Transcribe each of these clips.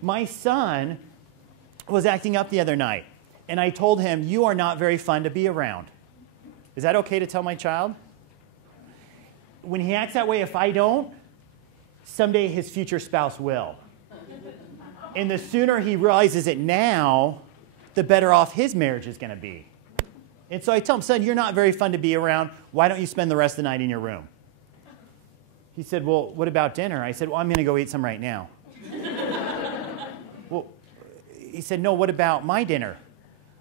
My son was acting up the other night, and I told him, you are not very fun to be around. Is that okay to tell my child? When he acts that way, if I don't, someday his future spouse will. And the sooner he realizes it now, the better off his marriage is going to be. And so I tell him, son, you're not very fun to be around. Why don't you spend the rest of the night in your room? He said, well, what about dinner? I said, well, I'm going to go eat some right now. Well, he said, no, what about my dinner?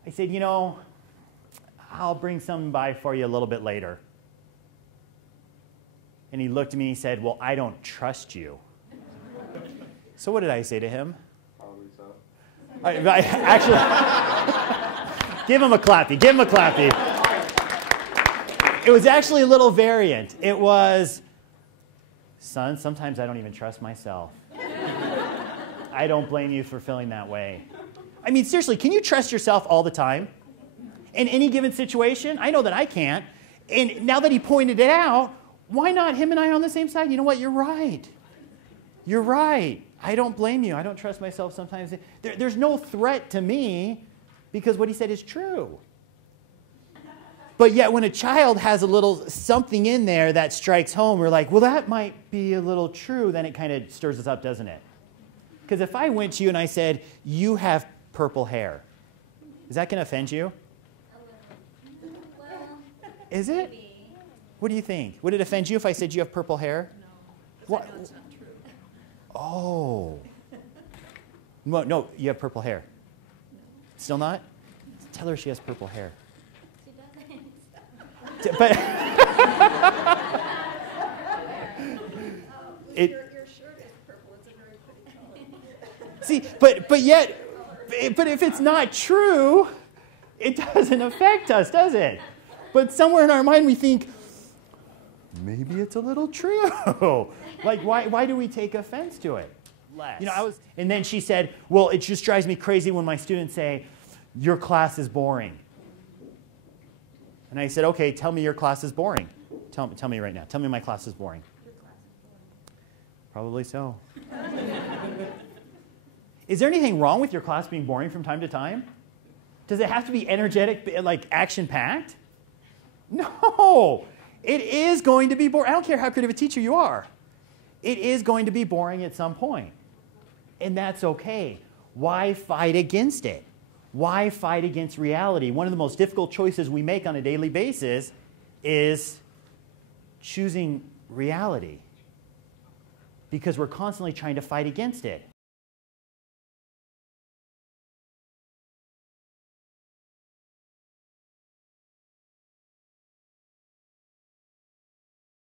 I said, you know, I'll bring some by for you a little bit later. And he looked at me and he said, well, I don't trust you. So what did I say to him? Probably so. Actually, give him a clappy. Give him a clappy. It was actually a little variant. It was, son, sometimes I don't even trust myself. I don't blame you for feeling that way. I mean, seriously, can you trust yourself all the time? In any given situation? I know that I can't. And now that he pointed it out, why not him and I are on the same side? You know what? You're right. You're right. I don't blame you. I don't trust myself sometimes. There's no threat to me because what he said is true. But yet when a child has a little something in there that strikes home, we're like, well, that might be a little true. Then it kind of stirs us up, doesn't it? Because if I went to you and I said, you have purple hair, is that going to offend you? Well, is it? maybe. What do you think? Would it offend you if I said you have purple hair? No, because What? I know it's not true. Oh. No, you have purple hair. Still not? Tell her she has purple hair. She doesn't. But Your shirt is purple. It's a very pretty color. see, but if it's not true, it doesn't affect us, does it? But somewhere in our mind we think, maybe it's a little true. Like, why do we take offense to it? Less. You know, and then she said, well, it just drives me crazy when my students say, your class is boring. And I said, okay, tell me your class is boring. Tell me right now. Tell me my class is boring. Your class is boring. Probably so. Is there anything wrong with your class being boring from time to time? Does it have to be energetic, like action-packed? No. It is going to be boring. I don't care how good of a teacher you are. It is going to be boring at some point. And that's okay. Why fight against it? Why fight against reality? One of the most difficult choices we make on a daily basis is choosing reality. Because we're constantly trying to fight against it.